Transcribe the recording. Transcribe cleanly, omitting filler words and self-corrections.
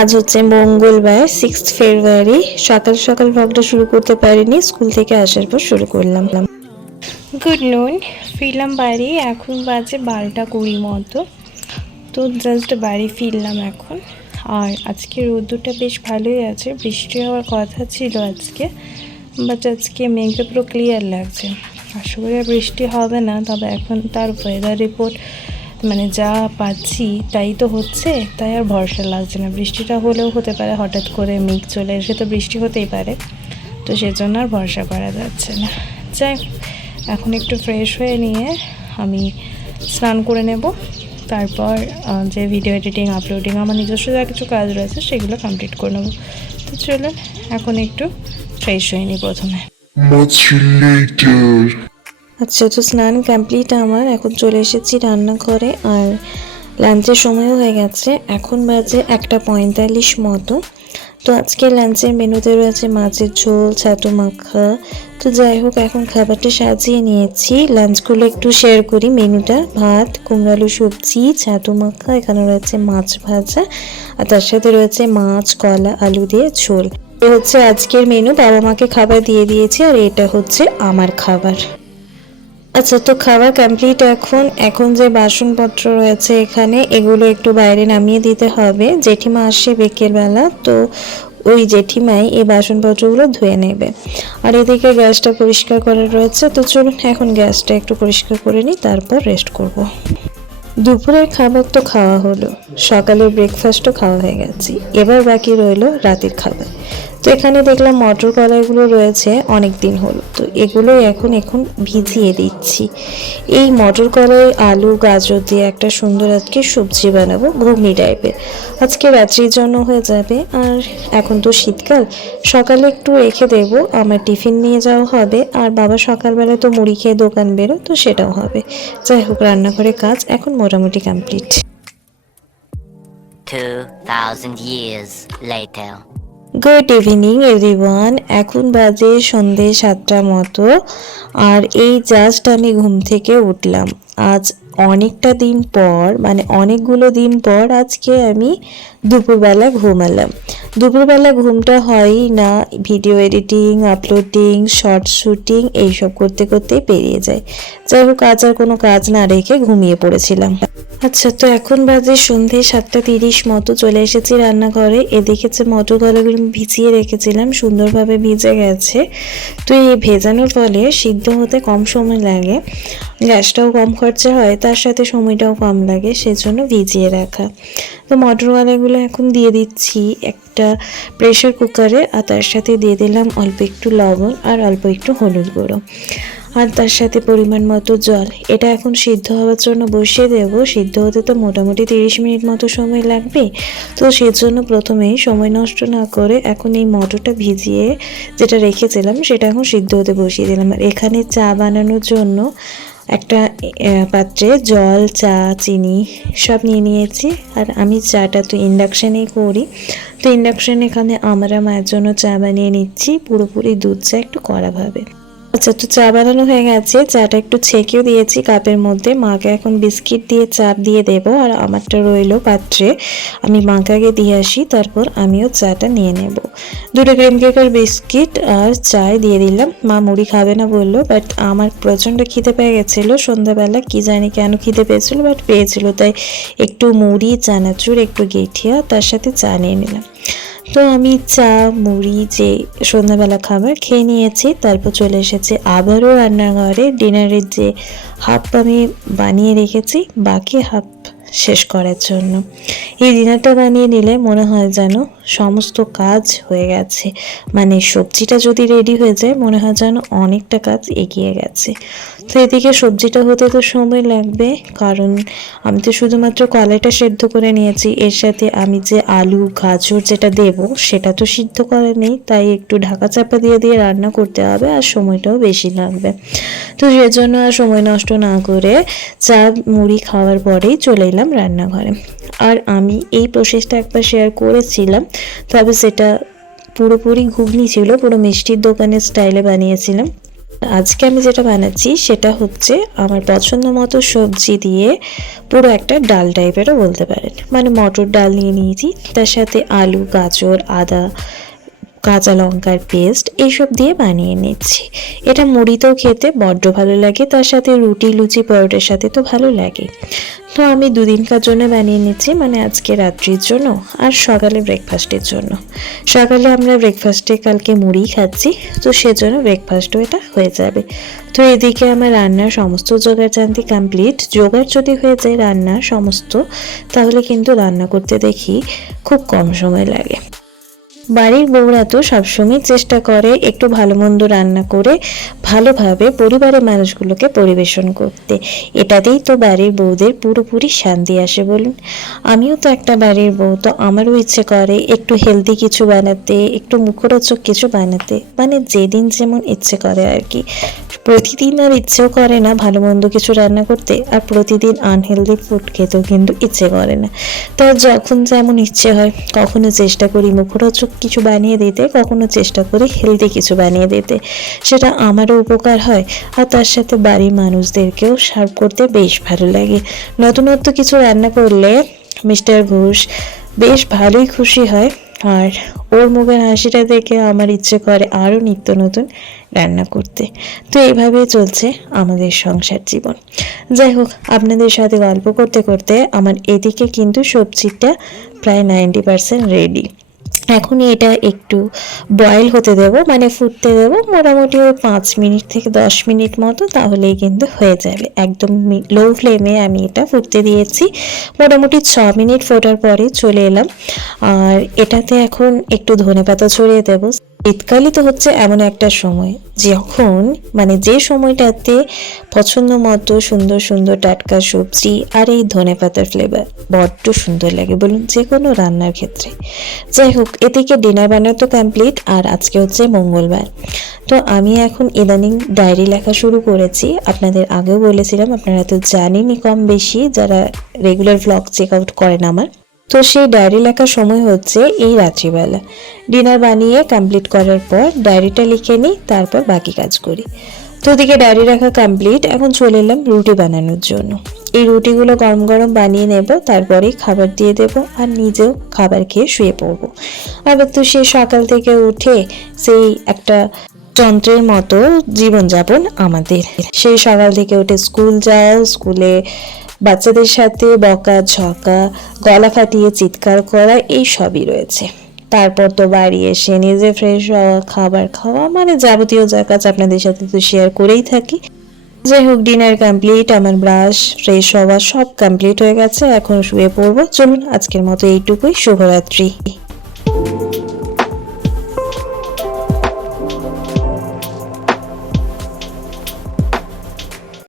আজ হচ্ছে মঙ্গলবার 6 ফেব্রুয়ারি। সকাল সকাল ব্লগটা শুরু করতে পারিনি, স্কুল থেকে আসার পর শুরু করলাম। গুড নুন, ফিরলাম বাড়ি, এখন বাজে 12:20 মতো। তো জাস্ট বাড়ি ফিরলাম এখন। আর আজকে রোদ্দুরটা বেশ ভালোই আছে, বৃষ্টি হওয়ার কথা ছিল আজকে, বাট আজকে মেঘটা পুরো ক্লিয়ার লাগছে। আশা করি আর বৃষ্টি হবে না, তবে এখন তার ওয়েদার রিপোর্ট মানে যা পাচ্ছি তাই তো হচ্ছে, তাই আর ভরসা লাগছে না। বৃষ্টিটা হলেও হতে পারে, হঠাৎ করে মেঘ চলে এসে তো বৃষ্টি হতেই পারে, তো সেজন্য আর ভরসা করা যাচ্ছে না। যাই, এখন একটু ফ্রেশ হয়ে নিয়ে আমি স্নান করে নেব, তারপর যে ভিডিও এডিটিং আপলোডিং আমার নিজস্ব যা কিছু কাজ রয়েছে সেগুলো কমপ্লিট করে নেব। তো চলুন এখন একটু ফ্রেশ হয়ে নিই প্রথমে। আচ্ছা, তো স্নান কমপ্লিট আমার, এখন চলে এসেছি রান্নাঘরে। আর লাঞ্চের সময়ও হয়ে গেছে, এখন বাজে 1:45 মতো। তো আজকে লাঞ্চের মেনুতে রয়েছে মাছের ঝোল, ছাতু মাখা। তো যাই হোক, এখন খাবারটা সাজিয়ে নিয়েছি। লাঞ্চগুলো একটু শেয়ার করি মেনুটা। ভাত, কুমড়ো আলু সবজি, ছাতু মাখা, এখানে রয়েছে মাছ ভাজা, আর তার সাথে রয়েছে মাছ, কলা, আলু দিয়ে ঝোল। এ হচ্ছে আজকের মেনু। বাবা মাকে খাবার দিয়ে দিয়েছি, আর এটা হচ্ছে আমার খাবার। আচ্ছা, তো খাওয়া কমপ্লিট। এখন যে বাসনপত্র রয়েছে এখানে, এগুলো একটু বাইরে নামিয়ে দিতে হবে। জেঠিমা আসে বিকেলবেলা, তো ওই জেঠিমাই এই বাসনপত্রগুলো ধুয়ে নেবে। আর এদিকে গ্যাসটা পরিষ্কার করা রয়েছে, তো চলুন এখন গ্যাসটা একটু পরিষ্কার করে নিই, তারপর রেস্ট করব। দুপুরের খাবার তো খাওয়া হলো, সকালের ব্রেকফাস্টও খাওয়া হয়ে গেছে, এবার বাকি রইল রাতের খাবার। তো এখানে দেখলাম মটর কলাইগুলো রয়েছে অনেক দিন হলো, তো এগুলো এখন ভিজিয়ে দিচ্ছি। এই মটর কলাই, আলু, গাজর দিয়ে একটা সুন্দর আজকে সবজি বানাবো, ঘুগনি টাইপের। আজকে রাত্রির জন্য হয়ে যাবে। আর এখন তো শীতকাল, সকালে একটু রেখে দেবো, আমার টিফিন নিয়ে যাওয়া হবে। আর বাবা সকালবেলা তো মুড়ি খেয়ে দোকান বেরো, তো সেটাও হবে। যাই হোক, রান্নাঘরে কাজ এখন মোটামুটি complete. 2000 years later. Good evening everyone, এখন বাজে সন্ধে 7টা মতো। আর এই জাস্ট আমি ঘুম থেকে উঠলাম। আজ অনেকটা দিন পর, মানে অনেকগুলো দিন পর আজকে আমি দুপুরবেলা ঘুমালাম। দুপুরবেলা ঘুমটা হয়ই না, video editing, uploading, short shooting এইসব করতে করতেই পেরিয়ে যায়। যাই হোক, আজ আর কোনো কাজ না রেখে ঘুমিয়ে পড়েছিলাম। আচ্ছা, তো এখন বাজে সন্ধে 7:30 মতো। চলে এসেছি রান্নাঘরে। এদিকে যে মটর কলাগুলো ভিজিয়ে রেখেছিলাম সুন্দরভাবে ভিজে গেছে। তো এই ভেজানোর ফলে সিদ্ধ হতে কম সময় লাগে, গ্যাসটাও কম খরচা হয়, তার সাথে সময়টাও কম লাগে, সেজন্য ভিজিয়ে রাখা। তো মটর কলাইগুলো এখন দিয়ে দিচ্ছি একটা প্রেশার কুকারে, আর তার সাথে দিয়ে দিলাম অল্প একটু লবণ আর অল্প একটু হলুদ গুঁড়ো, আর তার সাথে পরিমাণ মতো জল। এটা এখন সিদ্ধ হওয়ার জন্য বসিয়ে দেবো। সিদ্ধ হতে তো মোটামুটি 30 মিনিট মতো সময় লাগবে। তো সেজন্য প্রথমেই সময় নষ্ট না করে এখন এই মটরটা ভিজিয়ে যেটা রেখেছিলাম সেটা এখন সিদ্ধ হতে বসিয়ে দিলাম। আর এখানে চা বানানোর জন্য একটা পাত্রে জল, চা, চিনি সব নিয়ে নিয়েছি। আর আমি চাটা তো ইন্ডাকশানেই করি, তো ইন্ডাকশানে এখানে আমরা মায়ের জন্য চা বানিয়ে নিচ্ছি, পুরোপুরি দুধ চা, একটু কড়াভাবে। আচ্ছা, তো চা বানানো হয়ে গেছে, চাটা একটু ছেঁকেও দিয়েছি কাপের মধ্যে। মাকে এখন বিস্কিট দিয়ে চাপ দিয়ে দেব, আর আমারটা রইলো পাত্রে, আমি মাকে আগে দিয়ে আসি, তারপর আমিও চাটা নিয়ে নেব। 2টা ক্রিম কেকার বিস্কিট আর চায় দিয়ে দিলাম। মা মুড়ি খাবে না বললো, বাট আমার প্রচণ্ড খিদে পেয়ে গেছিলো সন্ধ্যাবেলা, কি জানি কেন খিদে পেয়েছিলো, বাট পেয়েছিল, তাই একটু মুড়ি, চানাচুর, একটু গেঠিয়া, তার সাথে চা নিয়ে নিলাম। তো আমি চা, মুড়ি যে সন্ধ্যাবেলা খাবার খেয়ে নিয়েছি, তারপর চলে এসেছি আবারও রান্নাঘরে। ডিনারের যে হাফ আমি বানিয়ে রেখেছি, বাকি হাফ শেষ করার জন্য। এই ডিনারটা বানিয়ে নিলে মনে হয় যেন সমস্ত কাজ হয়ে গেছে, মানে সবজিটা যদি রেডি হয়ে যায় মনে হয় যেন অনেকটা কাজ এগিয়ে গেছে। তো এদিকে সবজিটা হতে তো সময় লাগবে, কারণ আমি তো শুধুমাত্র কলাইটা সেদ্ধ করে নিয়েছি, এর সাথে আমি যে আলু, গাজর যেটা দেব সেটা তো সিদ্ধ করা নেই, তাই একটু ঢাকা চাপা দিয়ে দিয়ে রান্না করতে হবে, আর সময়টাও বেশি লাগবে। তো সেজন্য আর সময় নষ্ট না করে চা, মুড়ি খাওয়ার পরেই চলে এলাম রান্নাঘরে। আর আমি এই প্রসেসটা একবার শেয়ার করেছিলাম, তবে সেটা পুরোপুরি ঘুগনি ছিল, পুরো মিষ্টির দোকানের স্টাইলে বানিয়েছিলাম। আজকে আমি যেটা বানাচ্ছি সেটা হচ্ছে আমার পছন্দ মতো সবজি দিয়ে পুরো একটা ডাল টাইপেরও বলতে পারেন, মানে মটর ডাল নিয়ে নিয়েছি, তার সাথে আলু, গাজর, আদা, কাঁচা লঙ্কার পেস্ট এইসব দিয়ে বানিয়ে নিচ্ছি। এটা মুড়িতেও খেতে বড্ড ভালো লাগে, তার সাথে রুটি, লুচি, পরোটার সাথে তো ভালো লাগে। তো আমি দুদিনকার জন্য বানিয়ে নিচ্ছি, মানে আজকে রাত্রির জন্য আর সকালে ব্রেকফাস্টের জন্য। সকালে আমরা ব্রেকফাস্টে কালকে মুড়ি খাচ্ছি, তো সেজন্য ব্রেকফাস্টও এটা হয়ে যাবে। তো এদিকে আমার রান্নার সমস্ত জোগাড়জান্তি কমপ্লিট। জোগাড় যদি হয়ে যায় রান্নার সমস্ত, তাহলে কিন্তু রান্না করতে দেখি খুব কম সময় লাগে। বাড়ির বউরা তো সবসময় চেষ্টা করে একটু ভালো মন্দ রান্না করে ভালোভাবে পরিবারের মানুষগুলোকে পরিবেশন করতে। এটাতেই তো বাড়ির বউদের পুরোপুরি শান্তি আসে বলুন। আমিও তো একটা বাড়ির বউ, তো আমারও ইচ্ছে করে একটু হেলদি কিছু বানাতে, একটু মুখরোচক কিছু বানাতে, মানে যেদিন যেমন ইচ্ছে করে আর কি। প্রতিদিন আর ইচ্ছেও করে না ভালো মন্দ কিছু রান্না করতে, আর প্রতিদিন আনহেলদি ফুড খেতেও কিন্তু ইচ্ছে করে না। তো যখন যেমন ইচ্ছে হয়, কখনো চেষ্টা করি মুখরোচক কিছু বানিয়ে দিতে, কখনো চেষ্টা করি হেলদি কিছু বানিয়ে দিতে। সেটা আমারও উপকার হয়, আর তার সাথে বাড়ির মানুষদেরকেও সার্ভ করতে বেশ ভালো লাগে। নতুনত্ব কিছু রান্না করলে মিস্টার ঘোষ বেশ ভালোই খুশি হয়, আর ওর মুখের হাসিটা দেখে আমার ইচ্ছে করে আরও নিত্য নতুন রান্না করতে। তো এইভাবেই চলছে আমাদের সংসার জীবন। যাই হোক, আপনাদের সাথে গল্প করতে করতে আমার এদিকে কিন্তু সবজিটা প্রায় 90% রেডি। এখনই এটা একটু বয়েল হতে দেব, মানে ফুটতে দেব মোটামুটি ওই 5 মিনিট থেকে 10 মিনিট মতো, তাহলেই কিন্তু হয়ে যাবে। একদম লো ফ্লেমে আমি এটা ফুটতে দিয়েছি। মোটামুটি 6 মিনিট ফোটার পরে চলে এলাম, আর এটাতে এখন একটু ধনেপাতা ছড়িয়ে দেবো। শীতকালই তো হচ্ছে এমন একটা সময় যখন, মানে যে সময়টাতে পছন্দ মতো সুন্দর সুন্দর টাটকা সবজি আর এই ধনেপাতার ফ্লেভার বড্ড সুন্দর লাগে বলুন, যে কোনো রান্নার ক্ষেত্রে। যাই হোক, এদিকে ডিনার বানানো তো কমপ্লিট, আর আজকে হচ্ছে মঙ্গলবার। তো আমি এখন ইদানিং ডায়েরি লেখা শুরু করেছি। আপনাদের আগেও বলেছিলাম, আপনারা তো জানেনই কম বেশি, যারা রেগুলার ভ্লগ চেক আউট করেন আমার। তো সেই ডায়েরি লেখার সময় হচ্ছে এই রাত্রিবেলা। ডিনার বানিয়ে কমপ্লিট করার পর ডায়েরিটা লিখে নিই, তারপর বাকি কাজ করি। তো ওদিকে ডায়েরি লেখা কমপ্লিট, এখন চলে এলাম রুটি বানানোর জন্য। এই রুটিগুলো গরম গরম বানিয়ে নেব, তারপরেই খাবার দিয়ে দেব, আর নিজেও খাবার খেয়ে শুয়ে পড়বো। আবার তো সে সকাল থেকে উঠে সেই একটা যন্ত্রের মতো জীবনযাপন আমাদের। সেই সকাল থেকে উঠে স্কুল যাও, স্কুলে বাচ্চাদের সাথে বকা ঝকা, গলা ফাটিয়ে চিৎকার করা, এই সবই রয়েছে। তারপর তো বাড়ি এসে নিজে ফ্রেশ হওয়া, খাবার খাওয়া, মানে যাবতীয় যা কাজ আপনাদের সাথে তো শেয়ার করেই থাকি। যাই হোক, ডিনার কমপ্লিট, আমার ব্রাশ, ফ্রেশ হওয়া সব কমপ্লিট হয়ে গেছে, এখন শুয়ে পড়বো। চলুন আজকের মতো এইটুকুই, শুভরাত্রি।